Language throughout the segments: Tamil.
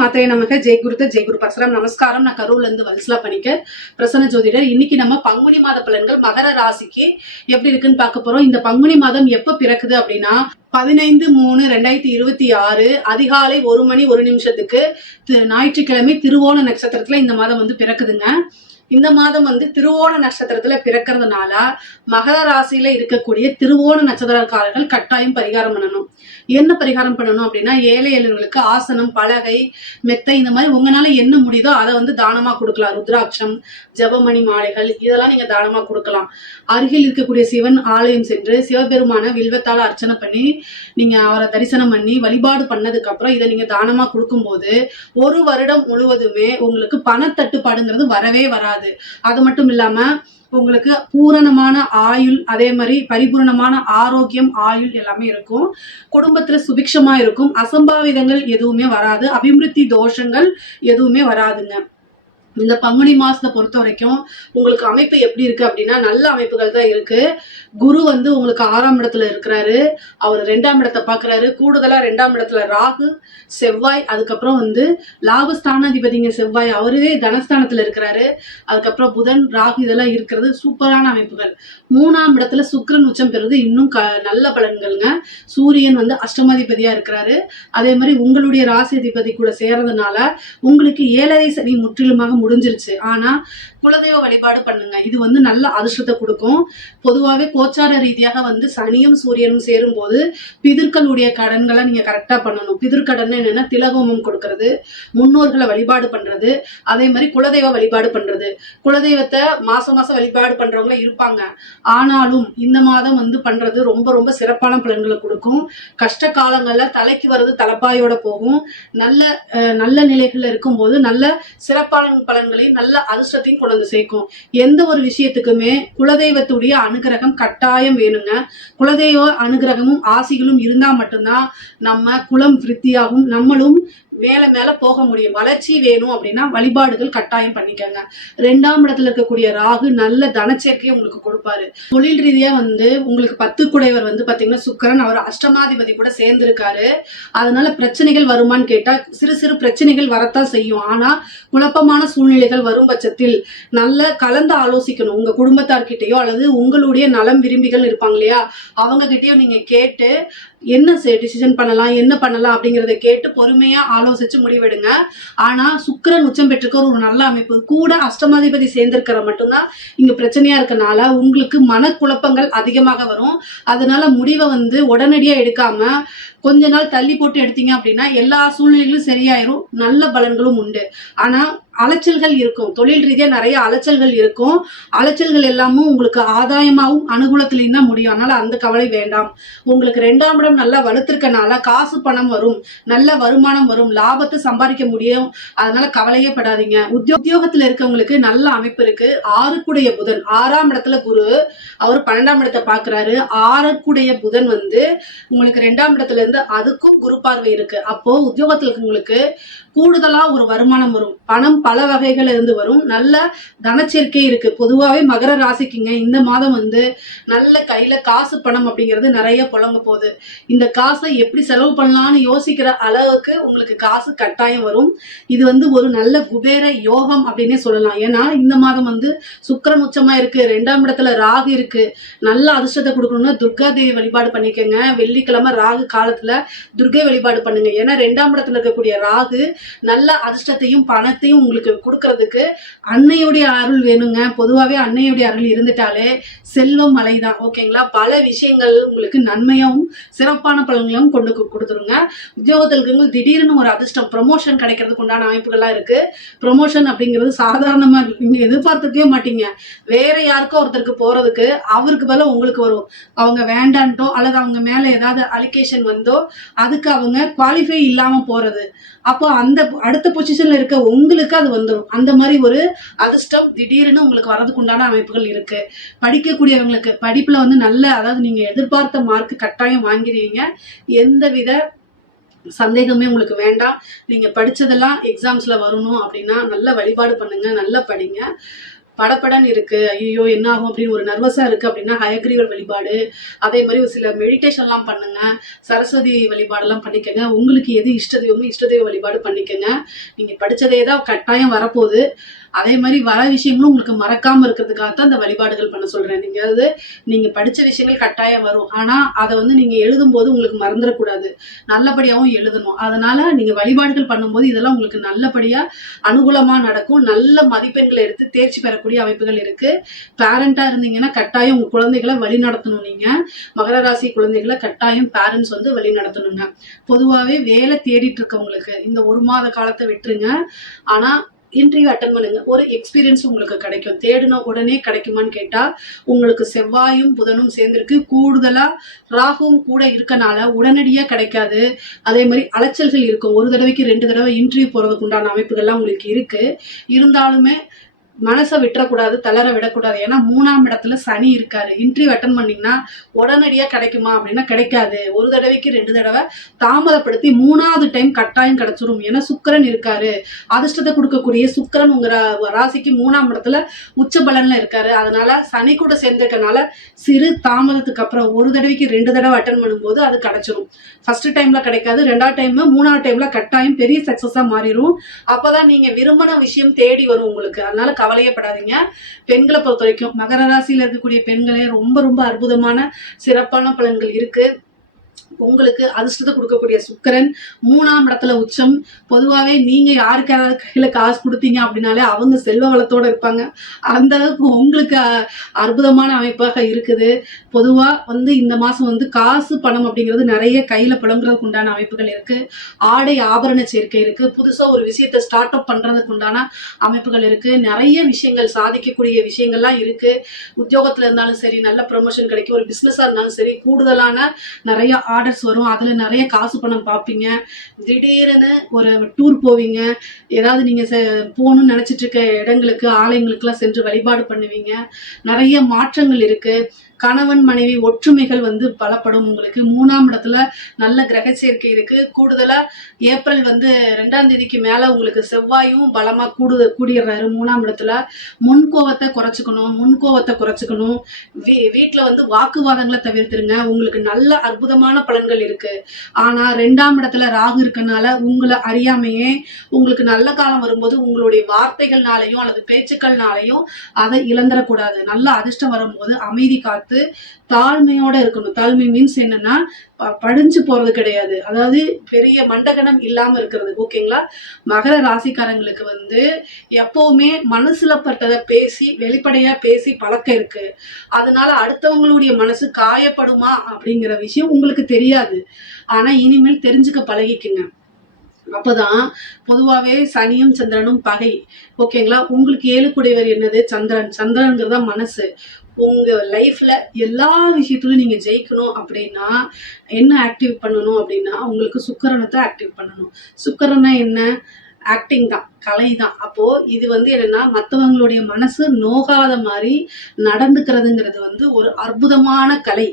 மாத்திரை நமக்கு ஜெய்குரு பரசுராம். நமஸ்காரம். நான் கரூர்ல இருந்து வல்சலா பணிக்கர், பிரசன்ன ஜோதிடர். இன்னைக்கு நம்ம பங்குனி மாத பலன்கள் மகர ராசிக்கு எப்படி இருக்குன்னு பார்க்க போறோம். இந்த பங்குனி மாதம் எப்ப பிறக்குது அப்படின்னா 15/3/2026 அதிகாலை 1:01 ஞாயிற்றுக்கிழமை திருவோண நட்சத்திரத்துல இந்த மாதம் பிறக்குதுங்க. இந்த மாதம் திருவோண நட்சத்திரத்துல பிறக்கிறதுனால மகர ராசியில இருக்கக்கூடிய திருவோண நட்சத்திரக்காரர்கள் கட்டாயம் பரிகாரம் பண்ணணும். என்ன பரிகாரம் பண்ணணும் அப்படின்னா, ஏழை எளியவர்களுக்கு ஆசனம், பலகை, மெத்தை, இந்த மாதிரி உங்களால என்ன முடியுதோ அதை தானமா கொடுக்கலாம். ருத்ராட்சம், ஜபமணி மாலைகள் இதெல்லாம் நீங்க தானமா கொடுக்கலாம். அருகில் இருக்கக்கூடிய சிவன் ஆலயம் சென்று சிவபெருமான வில்வத்தால அர்ச்சனை பண்ணி நீங்க அவரை தரிசனம் பண்ணி வழிபாடு பண்ணதுக்கு அப்புறம் இதை நீங்க தானமா கொடுக்கும் போது 1 வருடம் முழுவதுமே உங்களுக்கு பணத்தட்டுப்பாடுங்கிறது வரவே வராது. அது மட்டும் இல்லாம உங்களுக்கு பூரணமான ஆயுள், அதே மாதிரி பரிபூரணமான ஆரோக்கியம், ஆயுள் எல்லாமே இருக்கும். குடும்பத்துல சுபிக்ஷமா இருக்கும். அசம்பாவிதங்கள் எதுவுமே வராது. அபிவிருத்தி தோஷங்கள் எதுவுமே வராதுங்க. இந்த பங்குனி மாசத்தை பொறுத்த வரைக்கும் உங்களுக்கு அமைப்பு எப்படி இருக்கு அப்படின்னா, நல்ல அமைப்புகள் தான் இருக்கு. குரு உங்களுக்கு 6ஆம் இடத்துல இருக்கிறாரு. அவர் 2ஆம் இடத்தை பாக்குறாரு. கூடுதலா 2ஆம் இடத்துல ராகு, செவ்வாய், அதுக்கப்புறம் லாபஸ்தானாதிபதிங்க செவ்வாய், அவரே தனஸ்தானத்துல இருக்கிறாரு. அதுக்கப்புறம் புதன், ராகு இதெல்லாம் இருக்கிறது சூப்பரான அமைப்புகள். 3ஆம் இடத்துல சுக்கிரன் உச்சம் பெறுவது இன்னும் நல்ல பலன்கள்ங்க. சூரியன் அஷ்டமாதிபதியா இருக்கிறாரு. அதே மாதிரி உங்களுடைய ராசி அதிபதி கூட சேர்றதுனால உங்களுக்கு 7.5 சனி முற்றிலுமாக முடிஞ்சிருச்சு. ஆனா குலதெய்வ வழிபாடு பண்ணுங்க. இது நல்ல அதிர்ஷ்டத்தை கொடுக்கும். பொதுவாகவே கோச்சார ரீதியாக சனியும் சூரியனும் சேரும் போது பிதர்களுடைய கடன்களை நீங்க கரெக்டா பண்ணணும். பிதற்கடன் என்னன்னா திலகோமம் கொடுக்கறது, முன்னோர்களை வழிபாடு பண்றது, அதே மாதிரி குலதெய்வ வழிபாடு பண்றது. குலதெய்வத்தை மாசம் வழிபாடு பண்றவங்க இருப்பாங்க. ஆனாலும் இந்த மாதம் பண்றது ரொம்ப ரொம்ப சிறப்பான பலன்களை கொடுக்கும். கஷ்ட காலங்கள்ல தலைக்கு வர்றது தலைப்பாயோட போகும். நல்ல நிலைகள்ல இருக்கும் போது நல்ல சிறப்பான பலன்களையும் நல்ல அதிர்ஷ்டத்தையும் கொண்டு சேர்க்கும். எந்த ஒரு விஷயத்துக்குமே குலதெய்வத்துடைய அனுகிரகம் கட்டாயம் வேணுங்க. குலதெய்வ அனுகிரகமும் ஆசிகளும் இருந்தா மட்டும்தான் நம்ம குலம் விருத்தியாகும், நம்மளும் மேல போக முடியும். வளர்ச்சி வேணும் அப்படின்னா வழிபாடுகள் கட்டாயம் பண்ணிக்கங்க. 2ஆம் இடத்துல இருக்கக்கூடிய ராகு நல்ல தனச்சேர்க்கையை உங்களுக்கு கொடுப்பாரு. தொழில் ரீதியா உங்களுக்கு 10 குடையவர் பாத்தீங்கன்னா சுக்கிரன், அவர் அஷ்டமாதிபதி கூட சேர்ந்து இருக்காரு. அதனால பிரச்சனைகள் வருமானு கேட்டா சிறு சிறு பிரச்சனைகள் வரத்தான் செய்யும். ஆனா குழப்பமான சூழ்நிலைகள் வரும் பட்சத்தில் நல்ல கலந்து ஆலோசிக்கணும். உங்க குடும்பத்தார்கிட்டயோ அல்லது உங்களுடைய நலம் விரும்பிகள் இருப்பாங்க இல்லையா, அவங்க கிட்டயோ நீங்க கேட்டு என்ன டிசிஷன் பண்ணலாம், என்ன பண்ணலாம் அப்படிங்கறத கேட்டு பொறுமையா ஆலோசிச்சு முடிவெடுங்க. ஆனா சுக்கிரன் உச்சம் பெற்றிருக்கிற ஒரு நல்ல அமைப்பு கூட அஷ்டமாதிபதி சேர்ந்திருக்கிற மட்டும்தான் இங்க பிரச்சனையா இருக்கனால உங்களுக்கு மனக்குழப்பங்கள் அதிகமாக வரும். அதனால முடிவை உடனடியா எடுக்காம கொஞ்ச நாள் தள்ளி போட்டு எடுத்தீங்க அப்படின்னா எல்லா சூழ்நிலைகளும் சரியாயிரும். நல்ல பலன்களும் உண்டு. ஆனா அலைச்சல்கள் இருக்கும். தொழில் ரீதியா நிறைய அலைச்சல்கள் இருக்கும். அலைச்சல்கள் எல்லாமும் உங்களுக்கு ஆதாயமாவும் அனுகூலத்திலையும் தான் முடியும். அதனால அந்த கவலை வேண்டாம். உங்களுக்கு 2ஆம் இடம் நல்லா வலுத்திருக்கனால காசு பணம் வரும், நல்ல வருமானம் வரும், லாபத்தை சம்பாதிக்க முடியும். அதனால கவலையே படாதீங்க. உத்தியோகத்துல இருக்கவங்களுக்கு நல்ல அமைப்பு இருக்கு. 6க்குடைய புதன் 6ஆம் இடத்துல குரு, அவர் 12ஆம் இடத்தை பாக்குறாரு. 6க்குடைய புதன் உங்களுக்கு 2ஆம் இடத்துல இருந்து அதுக்கும் குரு பார்வை இருக்கு. அப்போ உத்தியோகத்துல இருக்கவங்களுக்கு கூடுதலா ஒரு வருமானம் வரும். பணம் பல வகைகள் இருந்து வரும். நல்ல தனச்சேர்க்கை இருக்கு. பொதுவாகவே மகர ராசிக்குங்க இந்த மாதம் நல்ல கையில காசு பணம் அப்படிங்கிறது நிறைய புழங்க போகுது. இந்த காசை எப்படி செலவு பண்ணலாம்னு யோசிக்கிற அளவுக்கு உங்களுக்கு காசு கட்டாயம் வரும். இது ஒரு நல்ல குபேர யோகம் அப்படின்னே சொல்லலாம். ஏன்னா இந்த மாதம் சுக்கிரன் உச்சமா இருக்கு, 2ஆம் இடத்துல ராகு இருக்கு. நல்ல அதிர்ஷ்டத்தை கொடுக்கணும்னா துர்கா தேவி வழிபாடு பண்ணிக்கங்க. வெள்ளிக்கிழமை ராகு காலத்துல துர்கை வழிபாடு பண்ணுங்க. ஏன்னா 2ஆம் இடத்துல இருக்கக்கூடிய ராகு நல்ல அதிர்ஷ்டத்தையும் பணத்தையும் உங்களுக்கு கொடுக்கறதுக்கு அன்னையுடைய அருள் வேணுங்க. பொதுவாகவே அன்னையுடைய அருள் இருந்துட்டாலே செல்வம் மலைதான். ஓகேங்களா? பல விஷயங்கள் உங்களுக்கு நன்மையாகவும் சிறப்பான பலன்களும் கொண்டு கொடுத்துருங்க. உத்தியோகத்தில் திடீர்னு ஒரு அதிர்ஷ்டம், ப்ரமோஷன் கிடைக்கிறதுக்கு உண்டான அமைப்புகள்லாம் இருக்கு. ப்ரமோஷன் அப்படிங்கிறது சாதாரணமா நீங்க எதிர்பார்த்துக்கவே மாட்டீங்க. வேற யாருக்கோ ஒருத்தருக்கு போறதுக்கு அவருக்கு பதிலா உங்களுக்கு வரும். அவங்க வேண்டான்ட்டோ அல்லது அவங்க மேல ஏதாவது அலிகேஷன் வந்தோ அதுக்கு அவங்க குவாலிஃபை இல்லாம போறது. அப்போ அந்த அடுத்த பொசிஷன்ல இருக்க உங்களுக்கு அது வந்துடும். அந்த மாதிரி ஒரு அதிர்ஷ்டம் திடீர்னு உங்களுக்கு வரதுக்கு உண்டான அமைப்புகள் இருக்கு. படிக்கக்கூடியவங்களுக்கு படிப்புல நல்ல, அதாவது நீங்க எதிர்பார்த்த மார்க் கட்டாயம் வாங்கிடுவீங்க. எந்தவித சந்தேகமே உங்களுக்கு வேண்டாம். நீங்க படிச்சதெல்லாம் எக்ஸாம்ஸ்ல வரணும் அப்படின்னா நல்ல வழிபாடு பண்ணுங்க, நல்லா படிங்க. படபடன்னு இருக்கு, ஐயோ என்ன ஆகும் அப்படின்னு ஒரு நர்வஸா இருக்கு அப்படின்னா ஹயக்ரீவர் வழிபாடு, அதே மாதிரி ஒரு சில மெடிடேஷன்லாம் பண்ணுங்க, சரஸ்வதி வழிபாடெல்லாம் பண்ணிக்கங்க. உங்களுக்கு எது இஷ்ட தெய்வமோ இஷ்ட தெய்வ வழிபாடு பண்ணிக்கங்க. நீங்க படிச்சதே தான் கட்டாயம் வரப்போகுது. அதே மாதிரி வர விஷயங்களும் உங்களுக்கு மறக்காம இருக்கிறதுக்காக தான் அந்த வழிபாடுகள் பண்ண சொல்றேன். நீங்க படிச்ச விஷயங்கள் கட்டாயம் வரும், ஆனா அதை வந்து நீங்க எழுதும் போது உங்களுக்கு மறந்துடக்கூடாது, நல்லபடியாகவும் எழுதணும். அதனால நீங்க வழிபாடுகள் பண்ணும்போது இதெல்லாம் உங்களுக்கு நல்லபடியா அனுகூலமா நடக்கும். நல்ல மதிப்பெண்களை எடுத்து தேர்ச்சி பெறக்கூடிய அமைப்புகள் இருக்கு. பேரண்டா இருந்தீங்கன்னா கட்டாயம் உங்க குழந்தைகளை வழி நடத்தணும். நீங்க மகர ராசி குழந்தைகளை கட்டாயம் பேரண்ட்ஸ் வந்து வழி நடத்தணுங்க. பொதுவாகவே வேலை தேடிட்டு இருக்கவங்களுக்கு இந்த ஒரு மாத காலத்தை விட்டுருங்க. ஆனா இன்டர்வியூ அட்டன் பண்ணுங்க, ஒரு எக்ஸ்பீரியன்ஸ் உங்களுக்கு கிடைக்கும். தேடின உடனே கிடைக்குமான்னு கேட்டா உங்களுக்கு செவ்வாயும் புதனும் சேர்ந்திருக்கு, கூடுதலா ராகுவும் கூட இருக்கனால உடனடியா கிடைக்காது. அதே மாதிரி அலைச்சல்கள் இருக்கும். ஒரு தடவைக்கு 2 தடவை இன்டர்வியூ போறதுக்கு உண்டான அமைப்புகள்லாம் உங்களுக்கு இருக்கு. இருந்தாலுமே மனசை விட்டுறக்கூடாது, தளர விடக்கூடாது. ஏன்னா 3ஆம் இடத்துல சனி இருக்காரு. இன்டர்வியூ அட்டன் பண்ணீங்கன்னா உடனடியா கிடைக்குமா அப்படின்னா கிடைக்காது. ஒரு தடவைக்கு 2 தடவை தாமதப்படுத்தி 3ஆவது டைம் கட்டாயம் கிடைச்சிரும். ஏன்னா சுக்கிரன் இருக்காரு, அதிர்ஷ்டத்தை கொடுக்கக்கூடிய சுக்கிரன் உங்க ராசிக்கு 3ஆம் இடத்துல உச்ச பலன்ல இருக்காரு. அதனால சனி கூட சேர்ந்திருக்கனால சிறு தாமதத்துக்கு அப்புறம் ஒரு தடவைக்கு 2 தடவை அட்டன் பண்ணும்போது அது கிடைச்சிரும். ஃபர்ஸ்ட் டைம்ல கிடைக்காது, 2ஆவது டைம் 3ஆவது டைம்ல கட்டாயம் பெரிய சக்சஸா மாறிடும். அப்பதான் நீங்க விரும்பின விஷயம் தேடி வரும் உங்களுக்கு. அதனால கவலையப்படாதீங்க. பெண்களை பொறுத்த வரைக்கும் மகர ராசியில இருக்கக்கூடிய பெண்களே ரொம்ப ரொம்ப அற்புதமான சிறப்பான பலன்கள் இருக்கு. உங்களுக்கு அதிர்ஷ்டத்தை கொடுக்கக்கூடிய சுக்கிரன் 3ஆம் இடத்துல உச்சம். பொதுவாகவே நீங்க யாருக்காவது கையில காசு கொடுத்தீங்க அப்படின்னாலே அவங்க செல்வ வளத்தோட இருப்பாங்க. அந்த அளவுக்கு உங்களுக்கு அற்புதமான அமைப்பாக இருக்குது. பொதுவா வந்து இந்த மாசம் வந்து காசு பணம் அப்படிங்கிறது நிறைய கையில புழங்குறதுக்கு உண்டான அமைப்புகள் இருக்கு. ஆடை ஆபரண சேர்க்கை இருக்கு. புதுசா ஒரு விஷயத்தை ஸ்டார்ட் அப் பண்றதுக்கு உண்டான அமைப்புகள் இருக்கு. நிறைய விஷயங்கள் சாதிக்கக்கூடிய விஷயங்கள்லாம் இருக்கு. உத்தியோகத்துல இருந்தாலும் சரி, நல்ல ப்ரொமோஷன் கிடைக்கும். ஒரு பிசினஸா இருந்தாலும் சரி, கூடுதலான நிறைய ஆர்டர்ஸ் வரும். அதுல நிறைய காசு பணம் பார்ப்பீங்க. திடீர்னு ஒரு டூர் போவீங்க. ஏதாவது நீங்க போகணும்னு நினைச்சிட்டு இருக்க இடங்களுக்கு ஆலயங்களுக்கு எல்லாம் சென்று வழிபாடு பண்ணுவீங்க. நிறைய மாற்றங்கள் இருக்கு. கணவன் மனைவி ஒற்றுமைகள் வந்து பலப்படும். உங்களுக்கு 3ஆம் இடத்துல நல்ல கிரக சேர்க்கை இருக்கு. கூடுதலா ஏப்ரல் வந்து 2ஆம் தேதிக்கு மேல உங்களுக்கு செவ்வாயும் பலமா கூடிடுறாரு 3ஆம் இடத்துல. முன்கோவத்தை குறைச்சுக்கணும். வீட்டுல வந்து வாக்குவாதங்களை தவிர்த்துருங்க. உங்களுக்கு நல்ல அற்புதமான பலன்கள் இருக்கு. ஆனா 2ஆம் இடத்துல ராகு இருக்கனால உங்களை அறியாமையே உங்களுக்கு நல்ல காலம் வரும்போது உங்களுடைய வார்த்தைகள்னாலையும் அல்லது பேச்சுக்கள்னாலையும் அதை இழந்துடக்கூடாது. நல்ல அதிர்ஷ்டம் வரும்போது அமைதி காத்து தாழ்மையோட இருக்கணும். தாழ்மை மீன்ஸ் என்னன்னா படிஞ்சு போறது கிடையாது, அதாவது பெரிய மண்டகனம் இல்லாம இருக்கிறது. ஓகேங்களா? மகர ராசிக்காரங்களுக்கு வந்து எப்பவுமே மனசுல பட்டதை பேசி வெளிப்படையா பேசி பழக்கம் இருக்கு. அதனால அடுத்தவங்களுடைய மனசு காயப்படுமா அப்படிங்கிற விஷயம் உங்களுக்கு தெரியாது. ஆனா இனிமேல் தெரிஞ்சுக்க பழகிக்குங்க. அப்பதான் பொதுவாவே சனியும் சந்திரனும் பகை. ஓகேங்களா? உங்களுக்கு 7 கூடையவர் என்னது? சந்திரன்ங்கிறதா மனசு. உங்க லைஃப்ல எல்லா விஷயத்திலும் நீங்க ஜெயிக்கணும் அப்படின்னா என்ன ஆக்டிவ் பண்ணணும் அப்படின்னா உங்களுக்கு சுக்கிரனத்தை ஆக்டிவ் பண்ணணும். சுக்கிரனா என்ன? ஆக்டிங் தான், கலை தான். அப்போ இது வந்து என்னன்னா மற்றவங்களுடைய மனசு நோகாத மாதிரி நடந்துக்கிறதுங்கிறது வந்து ஒரு அற்புதமான கலை.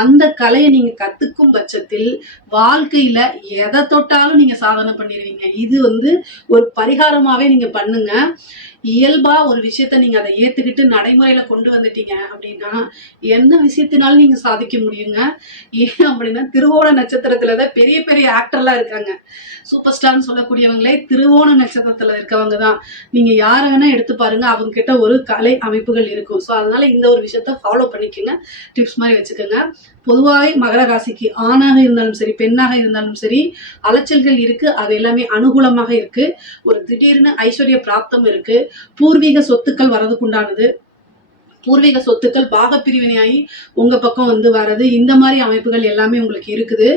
அந்த கலையை நீங்க கத்துக்கும் பட்சத்தில் வாழ்க்கையில எதை தொட்டாலும் நீங்க சாதனை பண்ணிடுவீங்க. இது வந்து ஒரு பரிகாரமாவே நீங்க பண்ணுங்க. இயல்பா ஒரு விஷயத்த நீங்க அதை ஏத்துக்கிட்டு நடைமுறையில கொண்டு வந்துட்டீங்க அப்படின்னா எந்த விஷயத்தினாலும் நீங்க சாதிக்க முடியுங்க. ஏன் அப்படின்னா திருவோண நட்சத்திரத்துலதான் பெரிய பெரிய ஆக்டர்லாம் இருக்காங்க. சூப்பர் ஸ்டார்னு சொல்லக்கூடியவங்களே திருவோண நட்சத்திரத்துல இருக்கவங்க தான். நீங்க யார வேணா எடுத்து பாருங்க, அவங்க கிட்ட ஒரு கலை அமைப்புகள் இருக்கும். ஸோ அதனால இந்த ஒரு விஷயத்த ஃபாலோ பண்ணிக்கோங்க, டிப்ஸ் மாதிரி வச்சுக்கோங்க. பொதுவாக மகர ராசிக்கு ஆணாக இருந்தாலும் சரி பெண்ணாக இருந்தாலும் சரி அலைச்சல்கள் இருக்கு. அது எல்லாமே அனுகூலமாக இருக்கு. ஒரு திடீர்னு ஐஸ்வர்ய பிராப்தம் இருக்கு. பூர்வீக சொத்துக்கள் வரதுக்குண்டானது. பூர்வீக சொத்துக்கள் பாக பிரிவினையாகி உங்க பக்கம் வந்து வர்றது, இந்த மாதிரி அமைப்புகள் எல்லாமே உங்களுக்கு இருக்குது.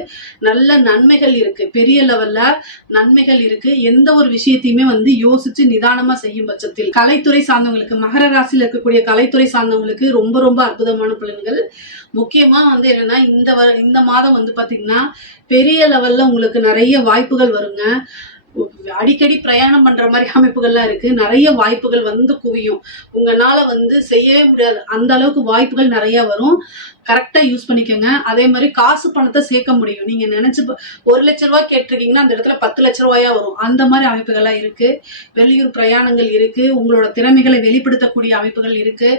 நல்ல நன்மைகள் இருக்கு, பெரிய லெவல்ல நன்மைகள் இருக்கு. எந்த ஒரு விஷயத்தையுமே வந்து யோசிச்சு நிதானமா செய்யும் பட்சத்தில் கலைத்துறை சார்ந்தவங்களுக்கு, மகர ராசியில இருக்கக்கூடிய கலைத்துறை சார்ந்தவங்களுக்கு ரொம்ப ரொம்ப அற்புதமான பலன்கள். முக்கியமா வந்து என்னன்னா இந்த மாதம் வந்து பாத்தீங்கன்னா பெரிய லெவல்ல உங்களுக்கு நிறைய வாய்ப்புகள் வருங்க. அடிக்கடி பிரயாணம் பண்ற மாதிரி அமைப்புகள்லாம் இருக்கு. நிறைய வாய்ப்புகள் வந்து குவியும். உங்களால வந்து செய்யவே முடியாது அந்த அளவுக்கு வாய்ப்புகள் நிறைய வரும். கரெக்டா யூஸ் பண்ணிக்கோங்க. அதே மாதிரி காசு பணத்தை சேர்க்க முடியும். நீங்க நினைச்சு 1,00,000 கேட்டிருக்கீங்கன்னா அந்த இடத்துல 10,00,000 வரும். அந்த மாதிரி அமைப்புகள்லாம் இருக்கு. வெளியூர் பிரயாணங்கள் இருக்கு. உங்களோட திறமைகளை வெளிப்படுத்தக்கூடிய அமைப்புகள் இருக்கு.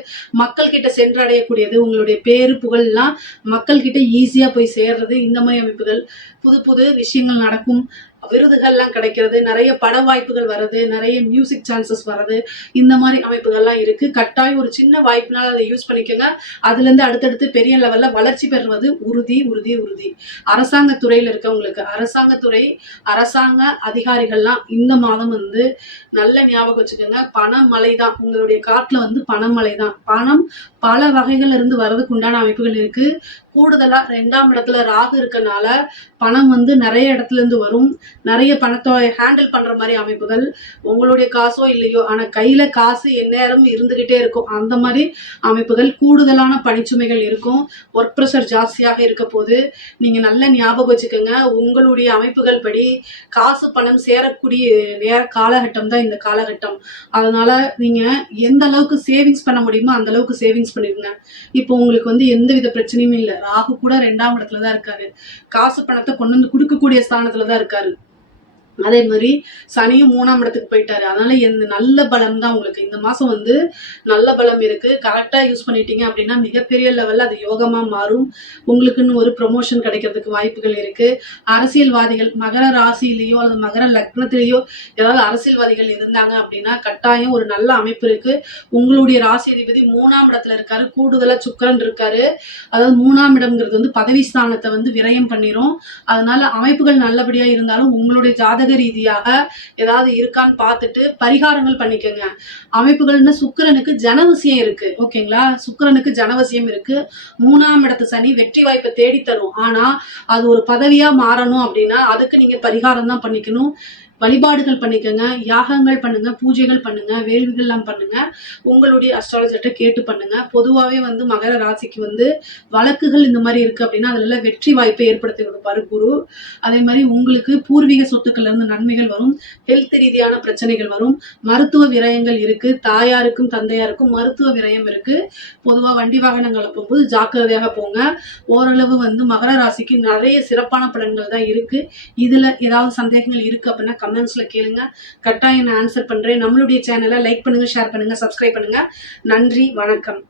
மக்கள் கிட்ட சென்றடையக்கூடியது, உங்களுடைய பேரு புகழ்லாம் மக்கள் கிட்ட ஈஸியா போய் சேர்றது, இந்த மாதிரி அமைப்புகள். புது புது விஷயங்கள் நடக்கும். விருதுகள்லாம் கிடைக்கிறது, நிறைய பட வாய்ப்புகள் வருது, நிறைய மியூசிக் சான்சஸ் வருது, இந்த மாதிரி அமைப்புகள்லாம் இருக்கு. கட்டாயம் ஒரு சின்ன வாய்ப்புனால அதை யூஸ் பண்ணிக்கோங்க. அதுல இருந்து அடுத்தடுத்து பெரிய லெவல்ல வளர்ச்சி பெறுவது உறுதி உறுதி உறுதி. அரசாங்க துறையில இருக்கவங்களுக்கு, அரசாங்கத்துறை அரசாங்க அதிகாரிகள்லாம் இந்த மாதம் வந்து நல்ல ஞாபகம் வச்சுக்கோங்க, பணமழை தான். உங்களுடைய காட்டுல வந்து பணமழை தான். பணம் பல வகைகள் இருந்து வர்றதுக்கு உண்டான அமைப்புகள் இருக்கு. கூடுதலா 2ஆம் இடத்துல ராகு இருக்கனால பணம் வந்து நிறைய இடத்துல இருந்து வரும். நிறைய பணத்தை ஹேண்டில் பண்ற மாதிரி அமைப்புகள். உங்களுடைய காசோ இல்லையோ, ஆனா கையில காசு எந்நேரமும் இருந்துகிட்டே இருக்கும். அந்த மாதிரி அமைப்புகள். கூடுதலான பணிச்சுமைகள் இருக்கும். ஒர்க் ப்ரெஷர் ஜாஸ்தியாக இருக்க போது நீங்க நல்ல ஞாபகம் வச்சுக்கோங்க. உங்களுடைய அமைப்புகள் படி காசு பணம் சேரக்கூடிய காலகட்டம் தான் இந்த காலகட்டம். அதனால நீங்க எந்த அளவுக்கு சேவிங்ஸ் பண்ண முடியுமோ அந்த அளவுக்கு சேவிங்ஸ் பண்ணிருங்க. இப்போ உங்களுக்கு வந்து எந்தவித பிரச்சனையுமே இல்லை. ராகு கூட 2ஆம் இடத்துல தான் இருக்காரு. காசு பணத்தை கொண்டு வந்து கொடுக்கக்கூடிய ஸ்தானத்துல தான் இருக்காரு. அதே மாதிரி சனியும் 3ஆம் இடத்துக்கு போயிட்டாரு. அதனால எந்த நல்ல பலம் தான் உங்களுக்கு இந்த மாசம் வந்து நல்ல பலம் இருக்கு. கரெக்டா யூஸ் பண்ணிட்டீங்க அப்படின்னா மிகப்பெரிய லெவல்ல அது யோகமா மாறும். உங்களுக்குன்னு ஒரு ப்ரொமோஷன் கிடைக்கிறதுக்கு வாய்ப்புகள் இருக்கு. அரசியல்வாதிகள் மகர ராசியிலேயோ அல்லது மகர லக்னத்திலேயோ ஏதாவது அரசியல்வாதிகள் இருந்தாங்க அப்படின்னா கட்டாயம் ஒரு நல்ல அமைப்பு இருக்கு. உங்களுடைய ராசி அதிபதி 3ஆம் இடத்துல இருக்காரு. கூடுதலா சுக்கிரன் இருக்காரு. அதாவது 3ஆம் இடம்ங்கிறது வந்து பதவி ஸ்தானத்தை வந்து விரயம் பண்ணிரும். அதனால அமைப்புகள் நல்லபடியா இருந்தாலும் உங்களுடைய ஜாதக ரீதியாக ஏதாவது இருக்கான்னு பார்த்துட்டு பரிகாரங்கள் பண்ணிக்கோங்க. அமைப்புகள்னு சுக்கிரனுக்கு ஜனவசியம் இருக்கு. ஓகேங்களா, சுக்கிரனுக்கு ஜனவசியம் இருக்கு. 3ஆம் இடத்து சனி வெற்றி வாய்ப்பை தேடி தரும். ஆனா அது ஒரு பதவியா மாறணும் அப்படின்னா அதுக்கு நீங்க பரிகாரம் தான் பண்ணிக்கணும். வழிபாடுகள் பண்ணிக்கோங்க, யாகங்கள் பண்ணுங்க, பூஜைகள் பண்ணுங்க, வேள்விகள்லாம் பண்ணுங்க. உங்களுடைய அஸ்ட்ராலஜர்கிட்ட கேட்டு பண்ணுங்க. பொதுவாகவே வந்து மகர ராசிக்கு வந்து வழக்குகள் இந்த மாதிரி இருக்கு அப்படின்னா அதுல வெற்றி வாய்ப்பை ஏற்படுத்தி கொடுப்பாரு குரு. அதே மாதிரி உங்களுக்கு பூர்வீக சொத்துக்கள்ல இருந்து நன்மைகள் வரும். ஹெல்த் ரீதியான பிரச்சனைகள் வரும். மருத்துவ விரயங்கள் இருக்கு. தாயாருக்கும் தந்தையாருக்கும் மருத்துவ விரயம் இருக்கு. பொதுவாக வண்டி வாகனங்கள் போகும்போது ஜாக்கிரதையாக போங்க. ஓரளவு வந்து மகர ராசிக்கு நிறைய சிறப்பான பலன்கள் தான் இருக்கு. இதுல ஏதாவது சந்தேகங்கள் இருக்கு அப்படின்னா கமெண்ட்ஸ்ல கேளுங்க. கட்டாயம் நான் ஆன்சர் பண்றேன். நம்மளுடைய சேனலை லைக் பண்ணுங்க, ஷேர் பண்ணுங்க, சப்ஸ்கிரைப் பண்ணுங்க. நன்றி, வணக்கம்.